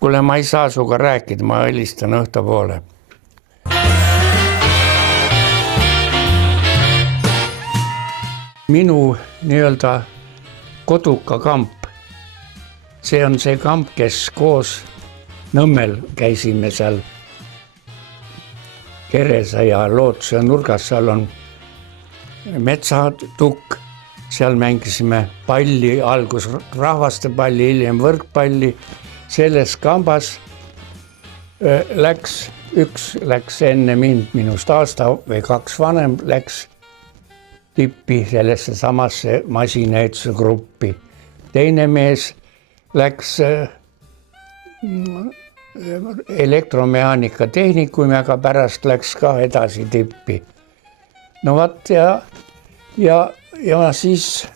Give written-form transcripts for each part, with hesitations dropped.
Kuule, ma ei saa suga rääkida, ma helistan õhtupoole. Minu nii-öelda koduka kamp, see on see kamp, kes koos Nõmmel käisime seal Keresa ja Lootsuse nurgas, seal on metsatukk, seal mängisime palli, algus rahvastepalli, hiljem võrkpalli. Selles kambas üks läks enne mind, minust aasta või 2 vanem, läks tippi sellesse samasse masinaehituse gruppi. Teine mees läks elektromehaanika tehnikumi, aga pärast läks ka edasi tippi. No vaat ja siis,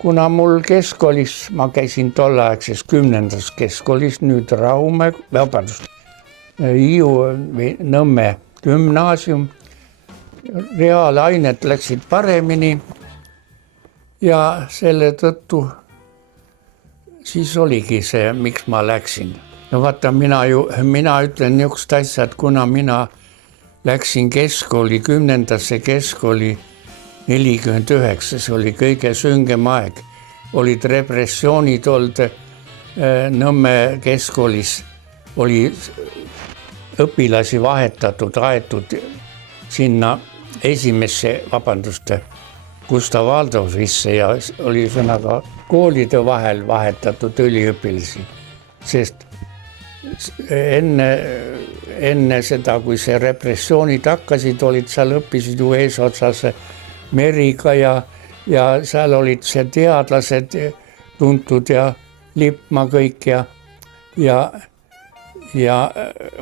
kuna mul keskkoolis, ma käisin tolleaegses 10. keskkoolis, nüüd Rahumäe, Hiiu või Nõmme gümnaasium, reaalained läksid paremini ja selle tõttu siis oligi see, miks ma läksin. No vaata, mina ütlen niisugust asja, et kuna mina läksin keskkooli, 10. keskkooli 49, see oli kõige süngem aeg, olid repressioonid olnud Nõmme keskkoolis, oli õpilasi vahetatud, aetud sinna Gustav Adolfisse ja oli sõnaga koolide vahel vahetatud üliõpilasi, sest enne seda, kui see repressioonid hakkasid, olid seal õppisid ju eesotsas Meriga ja seal olid see teadlased tuntud ja Lippmaa kõik ja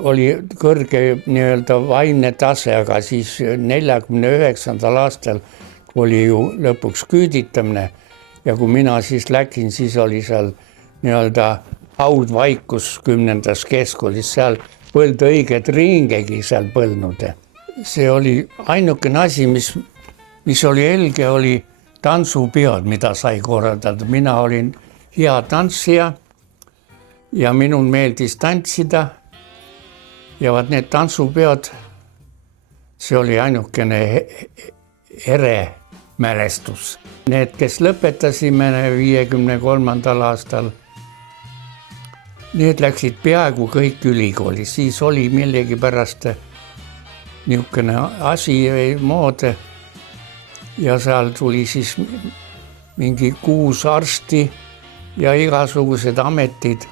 oli kõrge nii-öelda vaimne tase, aga siis 49. aastal oli ju lõpuks küüditamine ja kui mina siis läksin, siis oli seal nii-öelda haudvaikus 10. keskkoolis, seal põld õiget ringegi seal põlnud. See oli ainukene asi, mis oli helge, oli tantsupeod, mida sai korraldada. Mina olin hea tantsija ja minul meeldis tantsida ja vaat need tantsupeod, see oli ainukene ere mälestus. Need, kes lõpetasime 53. aastal, need läksid peaaegu kõik ülikooli, siis oli millegipärast niisugune asi või mood ja seal tuli siis mingi 6 arsti ja igasugused ametid,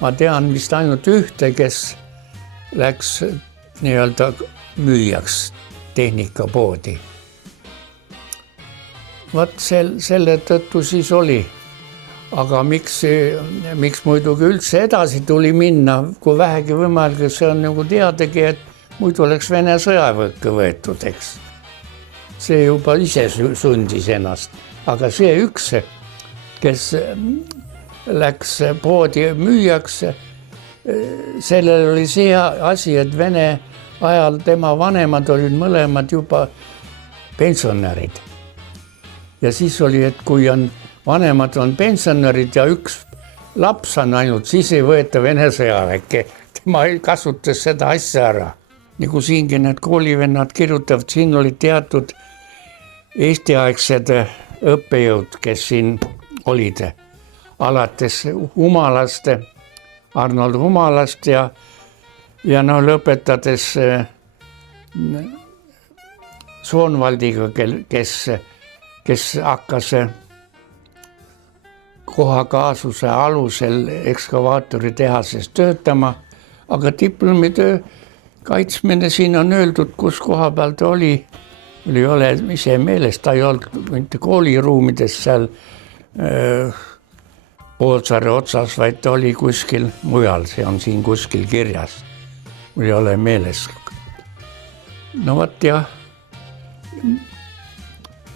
ma tean vist ainult ühte, kes läks nii-öelda müüjaks tehnikapoodi. Vaat selle tõttu siis oli, aga miks muidugi üldse edasi tuli minna, kui vähegi võimalik, see on nagu teadagi, et muidu oleks Vene sõjaväkke võetud, eks. See juba ise sundis ennast, aga see üks, kes läks poodi müüjaks, sellel oli see asi, et Vene ajal tema vanemad olid mõlemad juba pensionärid. Ja siis oli, et kui vanemad on pensionärid ja üks laps on ainult, siis ei võeta Vene sõjaväkke. Tema kasutas seda asja ära. Nagu siingi need koolivennad kirjutavad, siin olid teatud eestiaegsed õppejõud, kes siin olid alates Humalast, Arnold Humalast ja lõpetades Soonvaldiga, kes hakkas kohakaasuse alusel ekskavaatori tehases töötama, aga diplomitöö kaitsmine siin on öeldud, kus koha peal ta oli ole ise meeles, ta ei olnud mitte kooliruumides seal Poolsaare otsas, vaid ta oli kuskil mujal, see on siin kuskil kirjas, mul ei ole meeles. No vaat ja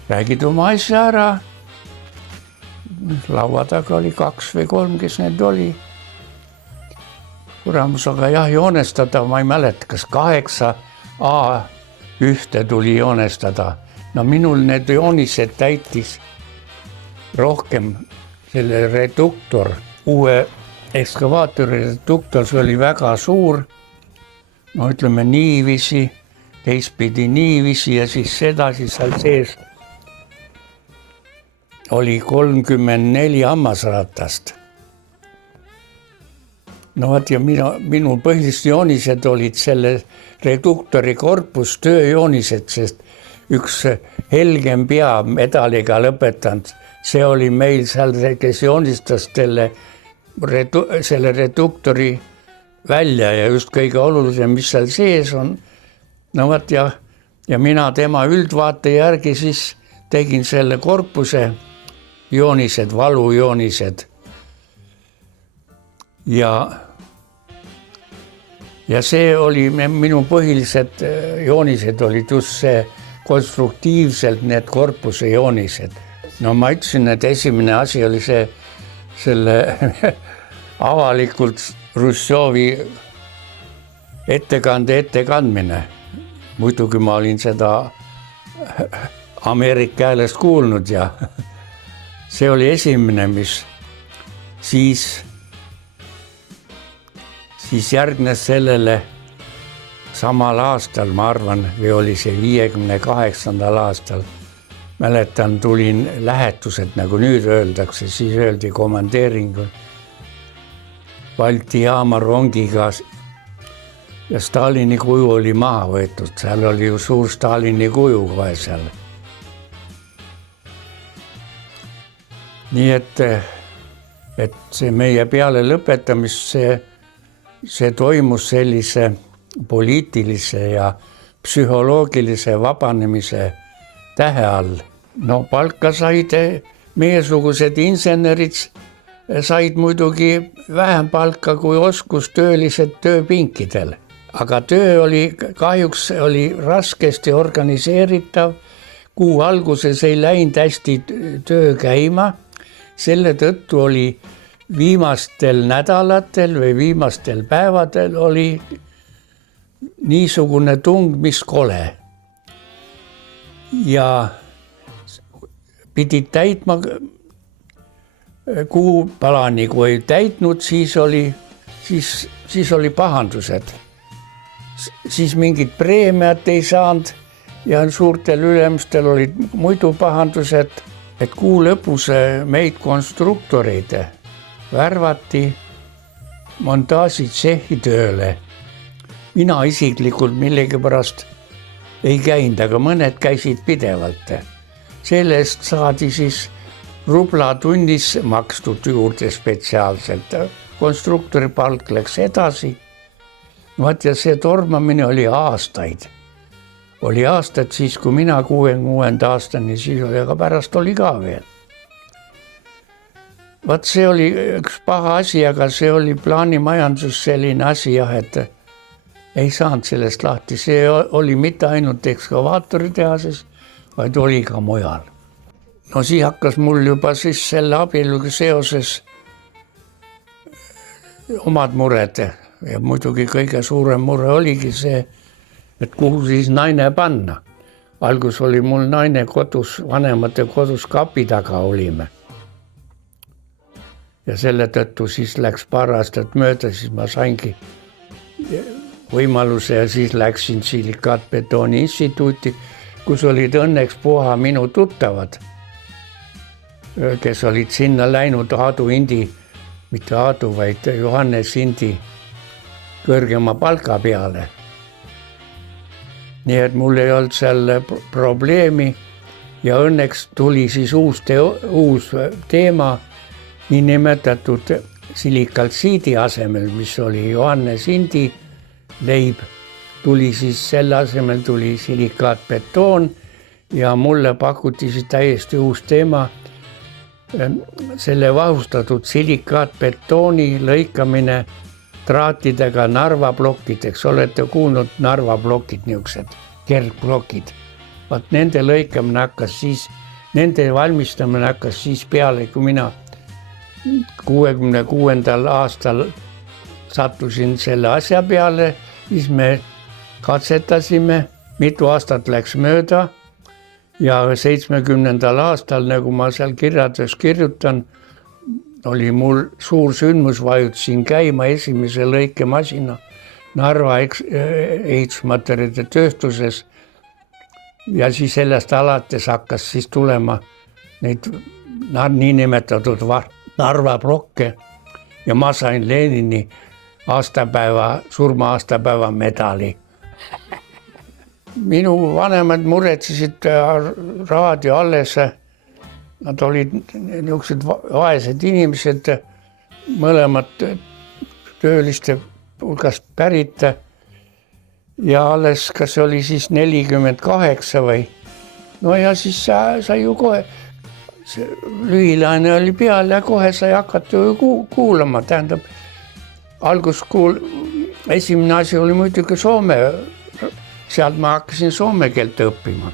räägid oma asja ära, laua taga oli 2 või 3, kes need oli. Kuramus, aga jah, joonestada, ma ei mäleta, kas 8A ühte tuli joonestada. No minul need joonised täitis rohkem selle reduktor, uue ekskavaatori reduktor, see oli väga suur, no ütleme niiviisi, teistpidi niiviisi ja siis sedasi seal sees oli 34 hammasratast. No vot ja minu põhilised joonised olid selle reduktori korpus tööjoonised, sest üks Helgen Pea medaliga lõpetanud, see oli meil seal, kes joonistas selle reduktori välja ja just kõige olulisem, mis seal sees on. No vot ja mina tema üldvaate järgi siis tegin selle korpuse joonised, valujoonised. Ja see oli, minu põhilised joonised olid just see konstruktiivselt need korpuse joonised. No ma ütlesin, et esimene asi oli selle avalikult Hruštšovi ettekandmine. Muidugi ma olin seda Ameerika häälest kuulnud ja see oli esimene, mis siis järgnes sellele samal aastal, ma arvan, või oli see 58. aastal, mäletan, tulin lähetused, nagu nüüd öeldakse, siis öeldi komandeeringul Balti jaama rongiga ja Stalini kuju oli maha võetud, seal oli ju suur Stalini kuju kohe seal. Nii et see meie peale lõpetamist, see toimus sellise poliitilise ja psühholoogilise vabanemise tähe all. No palka said meiesugused insenerid, said muidugi vähem palka kui oskustöölised tööpinkidel. Aga töö kahjuks oli raskesti organiseeritav, kuu alguses ei läinud hästi töö käima, selle tõttu oli viimastel nädalatel või viimastel päevadel oli niisugune tung, mis kole. Ja pidid täitma kuupalani, kui ei täitnud, siis oli pahandused. Siis mingid preemiat ei saanud ja suurtel ülemustel olid muidu pahandused, et kuu lõpus meid konstruktoreid värvati montaažitšehhi tööle. Mina isiklikult millegipärast ei käinud, aga mõned käisid pidevalt. Sellest saadi siis rubla tunnis makstud juurde spetsiaalselt. Konstruktori palk läks edasi. Ja see tormamine oli aastaid. Oli aastad siis, kui mina 66. aastani, siis oli, aga pärast oli ka veel. See oli üks paha asi, aga see oli plaanimajandus selline asi, et ei saanud sellest lahti. See oli mitte ainult ekskavaatoritehases, vaid oli ka mujal. No siis hakkas mul juba siis selle abieluga seoses omad mured ja muidugi kõige suurem mure oligi see, et kuhu siis naine panna. Algus oli mul naine kodus, vanemate kodus kapi taga olime. Ja selle tõttu siis läks paar aastat mööda, siis ma saingi võimaluse ja siis läksin Silikaatbetooni instituuti, kus olid õnneks puha minu tuttavad, kes olid sinna läinud Aadu Indi, mitte Aadu, vaid Johannes Indi kõrgema palka peale. Nii et mul ei olnud seal probleemi ja õnneks tuli siis uus teema, nii nimetatud silikaltsiidi asemel, mis oli Johannes Indi leib, tuli siis selle asemel tuli silikaatbetoon ja mulle pakuti siis täiesti uus teema, selle vahustatud silikaatbetooni lõikamine traatidega Narva plokkideks. Olete kuulnud Narva plokid, niisugused kergplokid. Nende lõikamine hakkas siis, nende valmistamine hakkas siis peale, kui mina 66. aastal sattusin selle asja peale, siis me katsetasime, mitu aastat läks mööda ja 70. aastal, nagu ma seal kirjades kirjutan, oli mul suur sündmus, vajutasin käima esimese lõikemasina Narva ehitusmaterjalide tööstuses ja siis sellest alates hakkas siis tulema neid niinimetatud Narva blokke ja ma sain Lenini surma aastapäeva medali. Minu vanemad muretsesid raadio alles. Nad olid niisugused vaesed inimesed, mõlemad tööliste hulgast pärit ja alles, kas oli siis 48 või. No ja siis sai ju kohe, lühilaine oli peal ja kohe sai hakata ju kuulama, tähendab, esimene asi oli muidugi Soome, sealt ma hakkasin soome keelt õppima.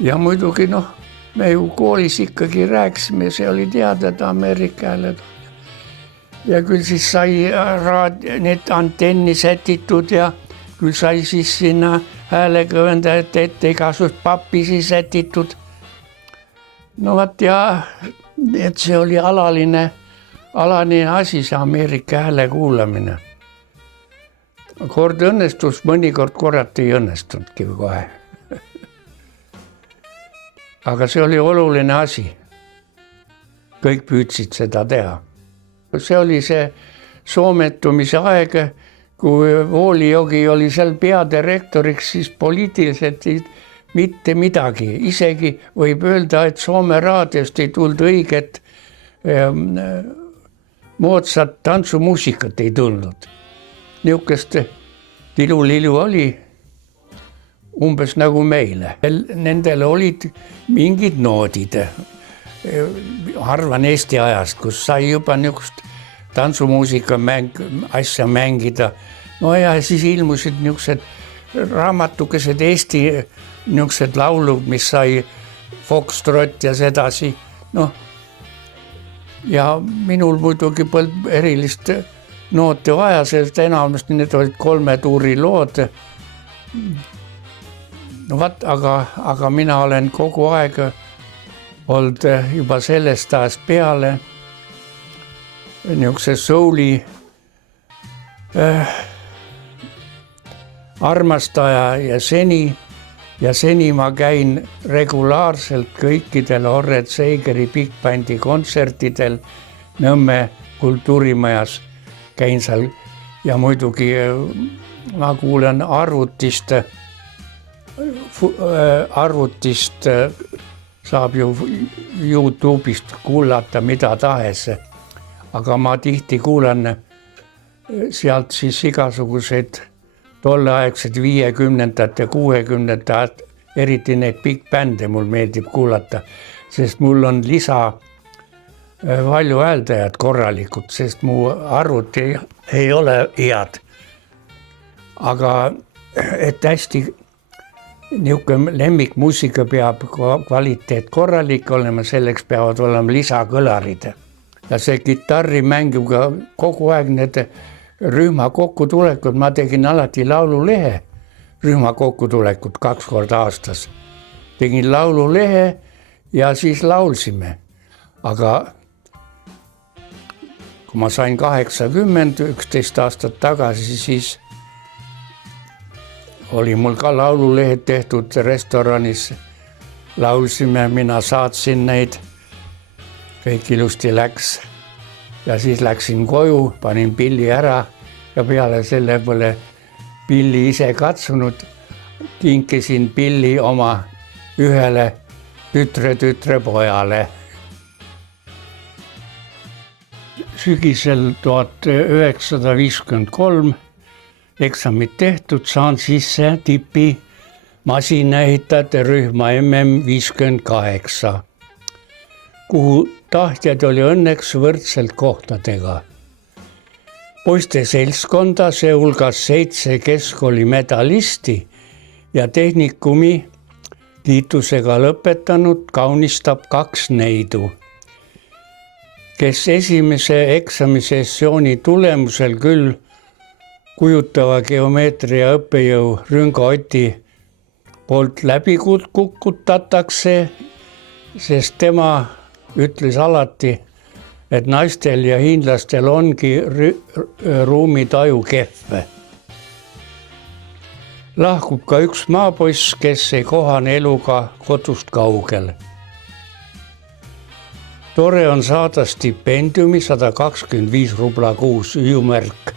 Ja muidugi me ju koolis ikkagi rääkisime, see oli teada, et Ameerika hääled. Ja küll siis sai need antenni sätitud ja küll sai siis sinna häälekõvendajat ette igasugust pappisi sätitud. No vaat ja et see oli alaline asi, see Ameerika hääle kuulamine. Kord õnnestus, mõnikord korralt ei õnnestunudki kohe. Aga see oli oluline asi. Kõik püüdsid seda teha. See oli see soometumise aeg, kui Voolijogi oli seal peadirektoriks, siis poliitiliselt mitte midagi. Isegi võib öelda, et Soome raadiost ei tulnud õiget moodsat tantsumuusikat ei tulnud. Niisugust tilulilu oli umbes nagu meile. Nendel olid mingid noodid, arvan Eesti ajast, kus sai juba niisugust tantsumuusika asja mängida. No ja siis ilmusid niisugused raamatukesed Eesti niisugused laulud, mis sai Foxtrot ja sedasi. Ja minul muidugi polnud erilist noote vaja, sest enamasti need olid 3 tuuri lood. No vaat, aga mina olen kogu aeg olnud juba sellest ajast peale niisuguse souli armastaja ja seni ma käin regulaarselt kõikidel Horret Seigeri Big Bandi kontsertidel Nõmme kultuurimajas. Käin seal ja muidugi ma kuulen arvutist saab ju YouTube'ist kuulata mida tahes, aga ma tihti kuulan sealt siis igasuguseid tolleaegsed 50ndate, 60ndate, eriti neid big bände mul meeldib kuulata, sest mul on palju hääldajad korralikud, sest mu arvuti ei ole head. Aga et hästi niisugune lemmikmuusika peab kvaliteet korralik olema, selleks peavad olema lisakõlarid. Ja see kitarrimänguga kogu aeg need rühma kokkutulekud, ma tegin alati laululehe rühma kokkutulekud 2 korda aastas. Tegin laululehe ja siis laulsime. Aga kui ma sain 80, 11 aastat tagasi, siis oli mul ka laululehed tehtud restoranis. Laulsime, mina saatsin neid, kõik ilusti läks. Ja siis läksin koju, panin pilli ära ja peale selle pole pilli ise katsunud. Kinkisin pilli oma ühele tütre pojale. Sügisel 1953 eksamid tehtud, saan sisse tipi masinaehitajate rühma MM58, kuhu tahtjad oli õnneks võrdselt kohtadega. Poiste seltskonda, seehulgas 7 keskkooli medalisti ja tehnikumi kiitusega lõpetanud kaunistab 2 neidu, kes esimese eksamisessiooni tulemusel küll kujutava geomeetria õppejõu Rüngo Oti poolt läbi kukutatakse, sest tema ütles alati, et naistel ja hiinlastel ongi ruumitaju kehve. Lahkub ka üks maapoiss, kes ei kohane eluga kodust kaugel. Tore on saada stipendiumi 125 rubla kuus, hüüumärk.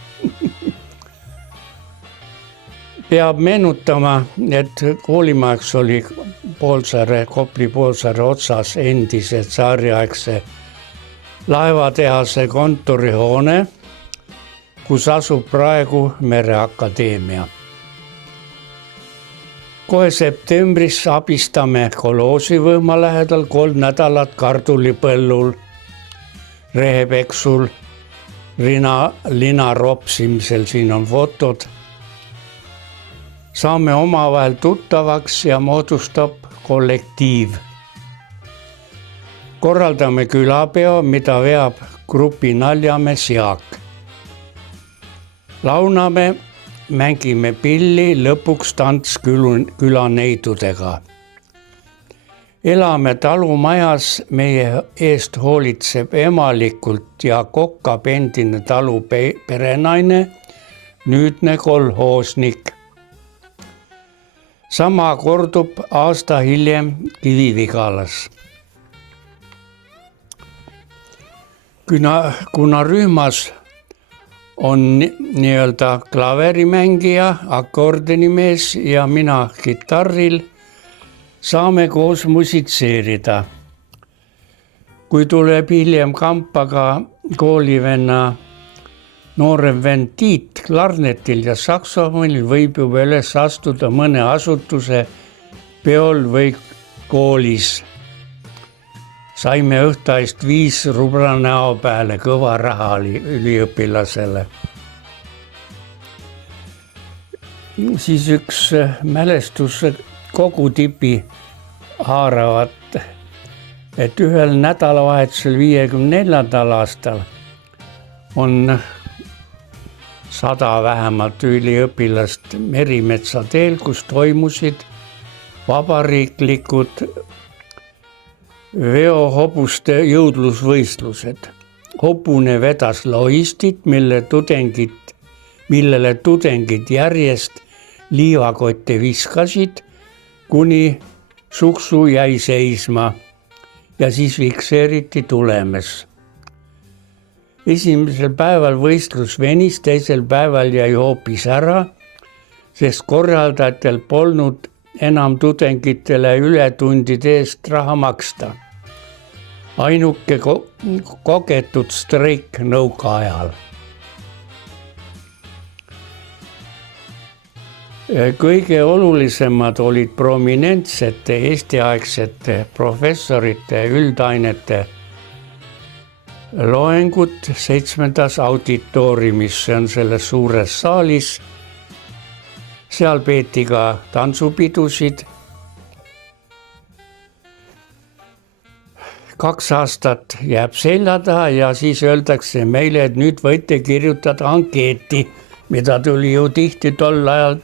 Peab meenutama, et koolimaeks oli Kopli poolsaare otsas endise tsaariaegse laevatehase kontorihoone, kus asub praegu Mereakadeemia. Kohe septembris abistame Koloosivõhma lähedal 3 nädalat kardulipõllul, rehepeksul, lina ropsimisel, siin on fotod. Saame omavahel tuttavaks ja moodustab kollektiiv. Korraldame külapeo, mida veab grupi Naljamees Jaak. Launame, mängime pilli, lõpuks tants külaneidudega. Elame talumajas, meie eest hoolitseb emalikult ja kokkab endine talu perenaine, nüüdne kolhoosnik. Sama kordub aasta hiljem Kivi-Vigalas. Kuna rühmas on nii-öelda klaverimängija, akordionimees ja mina kitarril, saame koos musitseerida. Kui tuleb hiljem kampa ka koolivenna noorem vend Tiit klarnetil ja saksofonil, võib juba üles astuda mõne asutuse peol või koolis. Saime õhta eest 5 rubla näo peale, kõva raha oli üliõpilasele. Siis üks mälestus kogutipi haaravat, et ühel nädalavahetusel 54. aastal on 100 vähemalt üliõpilast Merimetsa teel, kus toimusid vabariiklikud veohobuste jõudlusvõistlused. Hobune vedas loistit, millele tudengid järjest liivakotte viskasid, kuni suksu jäi seisma ja siis fikseeriti tulemes. Esimesel päeval võistlus venis, teisel päeval jäi hoopis ära, sest korraldajatel polnud enam tudengitele ületundide eest raha maksta. Ainuke kogetud streik nõukaajal. Kõige olulisemad olid prominentsete eestiaegsete professorite üldainete loengud 7. auditooriumis, see on selles suures saalis. Seal peeti ka tantsupidusid. 2 aastat jääb selja taha ja siis öeldakse meile, et nüüd võite kirjutada ankeeti, mida tuli ju tihti tol ajal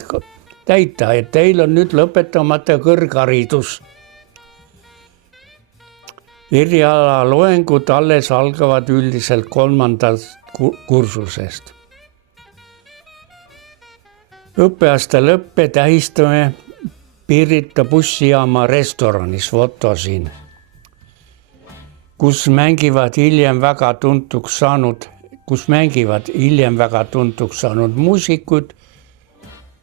täita, et teil on nüüd lõpetamata kõrgharidus. Eriala loengud alles algavad üldiselt 3. kursusest. Õppeaasta lõppe tähistame Pirita bussijaama restoranis, foto siin, kus mängivad hiljem väga tuntuks saanud muusikud,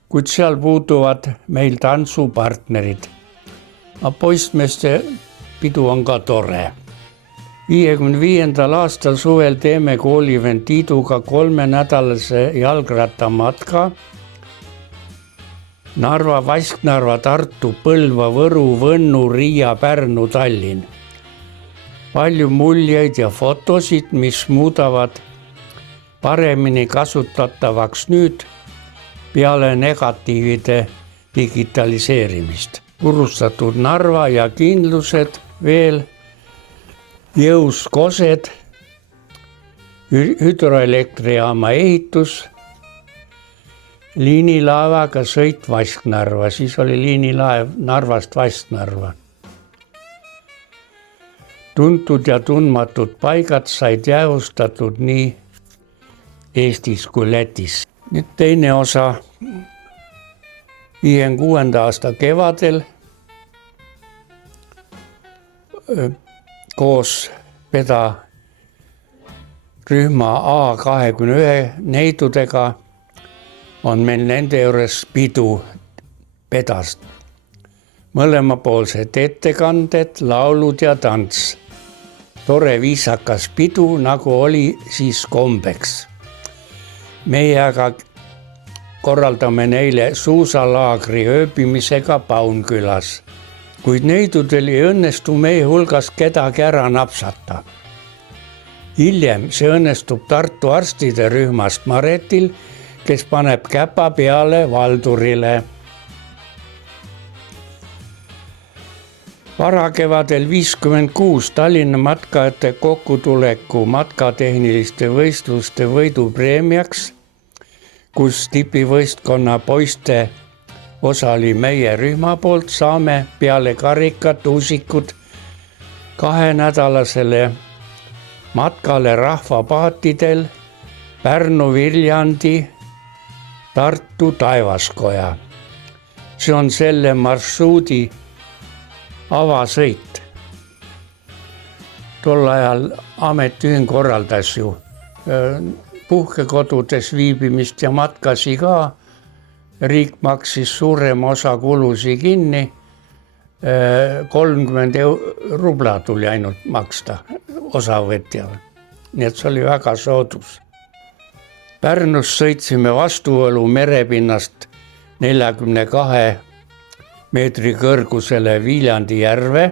kuid seal puuduvad meil tantsupartnerid. Poistmeeste pidu on ka tore. 55. aastal suvel teeme koolivend Tiiduga 3-nädalase jalgrattamatka Narva, Vasknarva, Tartu, Põlva, Võru, Võnnu, Riia, Pärnu, Tallinn. Palju muljeid ja fotosid, mis muudavad paremini kasutatavaks nüüd peale negatiivide digitaliseerimist. Purustatud Narva ja kindlused veel, jõus Kosed, hüdroelektrijaama ehitus, liinilaevaga sõit Vasknarva, siis oli liinilaev Narvast Vasknarva. Tuntud ja tundmatud paigad said jäävustatud nii Eestis kui Lätis. Nüüd teine osa 56. aasta kevadel koos Peda rühma A21 neidudega on meil nende juures pidu Pedast. Mõlemapoolsed ettekanded, laulud ja tants. Tore viisakas pidu, nagu oli siis kombeks. Meie aga korraldame neile suusalaagri ööbimisega Paunkülas. Kuid neidudel ei õnnestu meie hulgas kedagi ära napsata. Hiljem see õnnestub Tartu arstide rühmast Maretil, kes paneb käpa peale Valdurile. Varakevadel 56 Tallinna matkajate kokkutuleku matkatehniliste võistluste võidupreemiaks, kus tipivõistkonna poiste osa oli meie rühma poolt, saame peale karikat usikud 2-nädalasele matkale rahvapaatidel Pärnu, Viljandi, Tartu Taevaskoja. See on selle marsruudi avasõit. Tol ajal ametiühing korraldas ju puhkekodudes viibimist ja matkasi ka. Riik maksis suurema osa kulusi kinni. 30 rubla tuli ainult maksta osavõtjale. Nii et see oli väga soodus. Pärnus sõitsime Vastuõlu merepinnast 42 meetri kõrgusele Viljandi järve,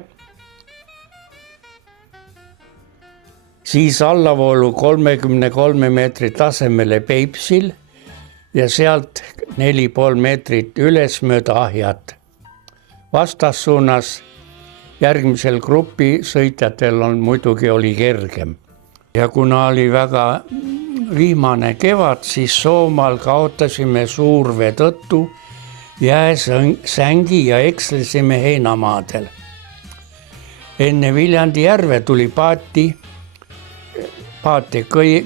siis allavoolu 33 meetri tasemele Peipsil ja sealt 4,5 meetrit üles mööda Ahjat. Vastassuunas järgmisel grupi sõitjatel muidugi oli kergem. Ja kuna oli väga vihmane kevad, siis Soomaal kaotasime suurvee tõttu jääsängi ja ekslesime heinamaadel. Enne Viljandi järve tuli paati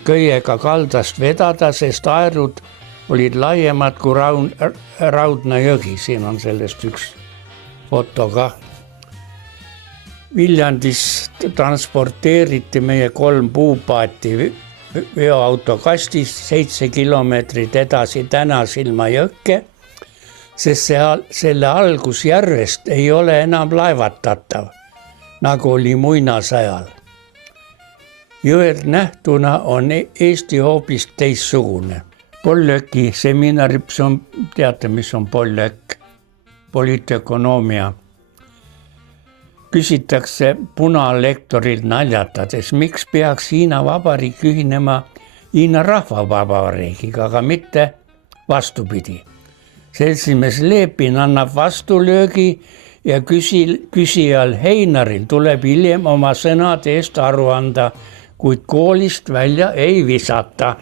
köiega kaldast vedada, sest aerud olid laiemad kui Raudna jõgi. Siin on sellest üks foto ka. Viljandis transporteeriti meie 3 puupaati veoauto kastis 7 kilomeetrit edasi Tänasilma jõkke, sest selle algus järvest ei ole enam laevatatav, nagu oli muinasajal. Jõed nähtuna on Eesti hoopis teissugune. Pollöki seminari, teate, mis on Pollök? Poliitökonoomia. Küsitakse punalektorilt naljatades, miks peaks Hiina Vabariik ühinema Hiina Rahvavabariigiga, aga mitte vastupidi. Seltsimees Lepin annab vastulöögi ja küsijal Heinaril tuleb hiljem oma sõnade eest aru anda, kuid koolist välja ei visata.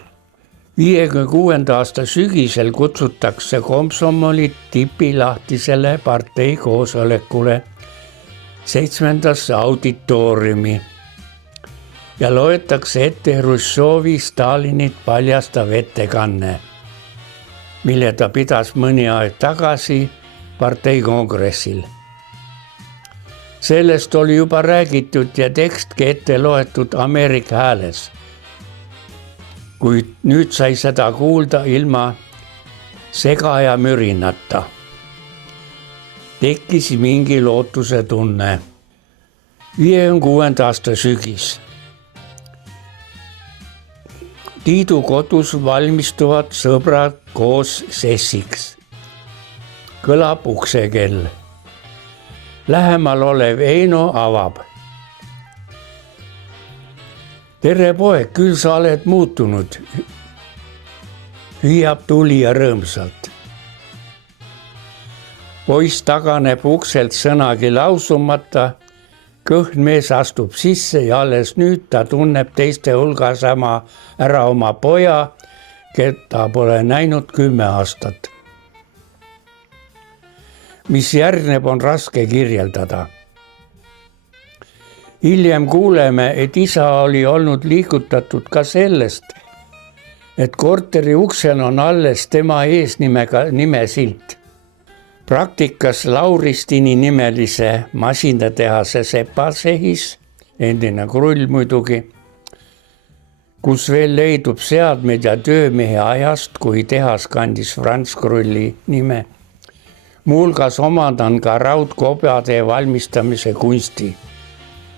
56. aasta sügisel kutsutakse komsomolid tipilahtisele partei koosolekule 7. auditooriumi ja loetakse ette Hruštšovi Stalinit paljastav ettekanne, mille ta pidas mõni aeg tagasi parteikongressil. Sellest oli juba räägitud ja tekstki ette loetud Ameerika Hääles, kuid nüüd sai seda kuulda ilma sega ja mürinata. Tekkis mingi lootuse tunne. 56. aasta sügis. Tiidu kodus valmistuvad sõbrad koos sessiks. Kõlab uksekell. Lähemal olev Eino avab. Tere poeg, küll sa oled muutunud. Hüüab tulija rõõmsalt. Poiss taganeb ukselt sõnagi lausumata, kõhn mees astub sisse ja alles nüüd ta tunneb teiste hulgas ära oma poja, keda pole näinud 10 aastat. Mis järgneb, on raske kirjeldada. Hiljem kuuleme, et isa oli olnud liigutatud ka sellest, et korteri uksel on alles tema eesnimega nimesilt. Praktikas Lauristini nimelise masinatehase sepasehis, endine Krull muidugi, kus veel leidub seadmed ja töömehe ajast, kui tehas kandis Franz Krulli nime. Muuhulgas omandan ka raudkobjade valmistamise kunsti.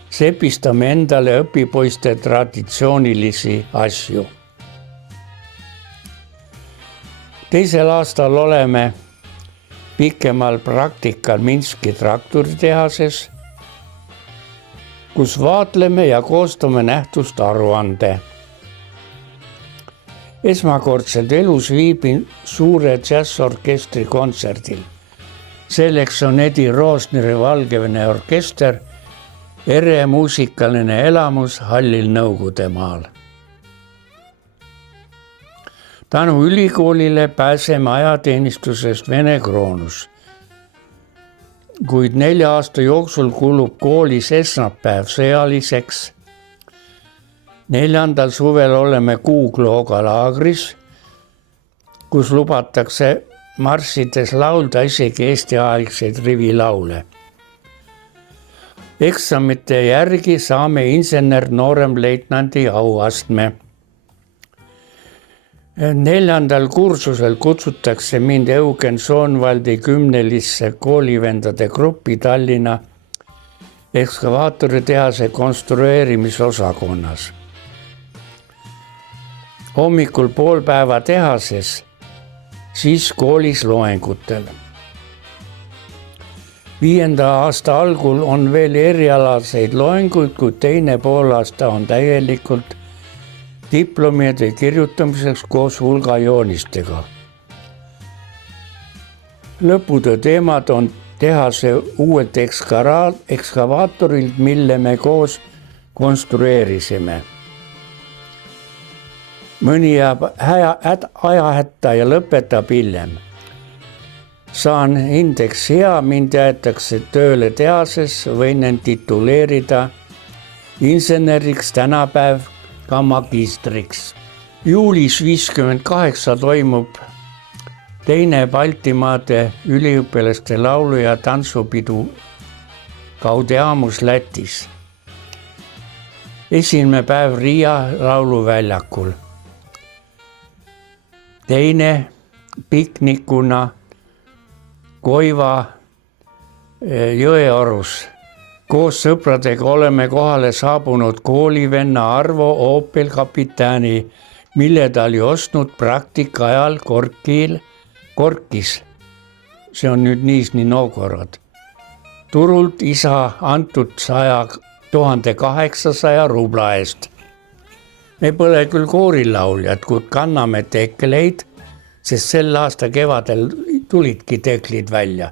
Sepistame endale õpipoiste traditsioonilisi asju. Teisel aastal oleme pikemal praktikal Minski traktoritehases, kus vaatleme ja koostame nähtust aruande. Esmakordselt elus viibin suure džässorkestri kontserdil. Selleks on Edi Roosneri Valgevene orkester, ere muusikaline elamus Hallil Nõukogudemaal. Tänu ülikoolile pääseme ajateenistusest Vene kroonus. Kuid 4 aasta jooksul kulub koolis esmaspäev sõjaliseks. 4. suvel oleme Kuuklooga laagris, kus lubatakse marssides laulda isegi Eesti-aegseid rivilaule. Eksamite järgi saame insener nooremleitnandi auastme. 4. kursusel kutsutakse mind Eugen Soonvaldi 10. koolivendade gruppi Tallinna ekskavaatoritehase konstrueerimisosakonnas. Hommikul pool päeva tehases, siis koolis loengutel. 5. aasta algul on veel erialaseid loenguid, kui teine poolaasta on täielikult diplomide kirjutamiseks koos hulga joonistega. Lõputöö teemad on tehase uuelt ekskavaatorilt, mille me koos konstrueerisime. Mõni jääb ajahätta ja lõpetab hiljem. Saan indeks hea, mind jäetakse tööle tehases, võin end tituleerida inseneriks, tänapäev ka magistriks. Juulis 58 toimub teine Baltimaade üliõpilaste laulu- ja tantsupidu Gaudeamus Lätis. Esimene päev Riia lauluväljakul. Teine piknikuna Koiva jõeorus. Koos sõpradega oleme kohale saabunud koolivenna Arvo Opel kapitääni, mille ta oli ostnud praktika ajal Korkis. See on nüüd Nižni Novgorod. Turult isa antud 1800 rubla eest. Me pole küll koorilauljad, kuid kanname tekleid, sest sel aasta kevadel tulidki teklid välja.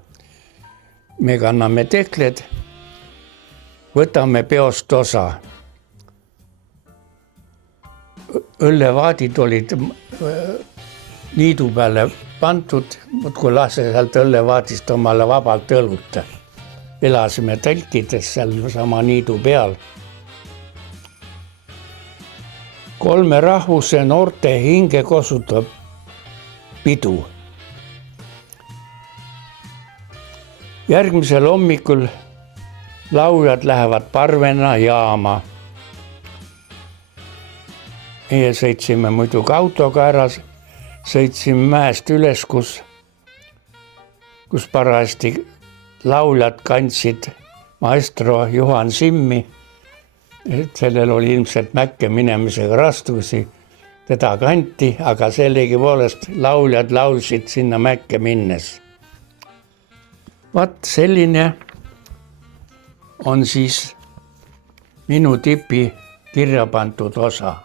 Me kanname tekled, võtame peost osa. Õllevaadid olid niidu peale pandud, kui lase sealt õllevaadist omale vabalt õlut. Elasime telkides seal sama niidu peal. 3 rahvuse noorte hinge kosutab pidu. Järgmisel hommikul lauljad lähevad Parvena jaama. Meie sõitsime muidugi autoga ära, sõitsime mäest üles, kus parajasti lauljad kandsid maestro Juhan Simmi. Sellel oli ilmselt Mäkke minemisega raskusi, teda kanti, aga sellegipoolest lauljad laulsid sinna Mäkke minnes. Vaat selline on siis minu tipi kirja pandud osa.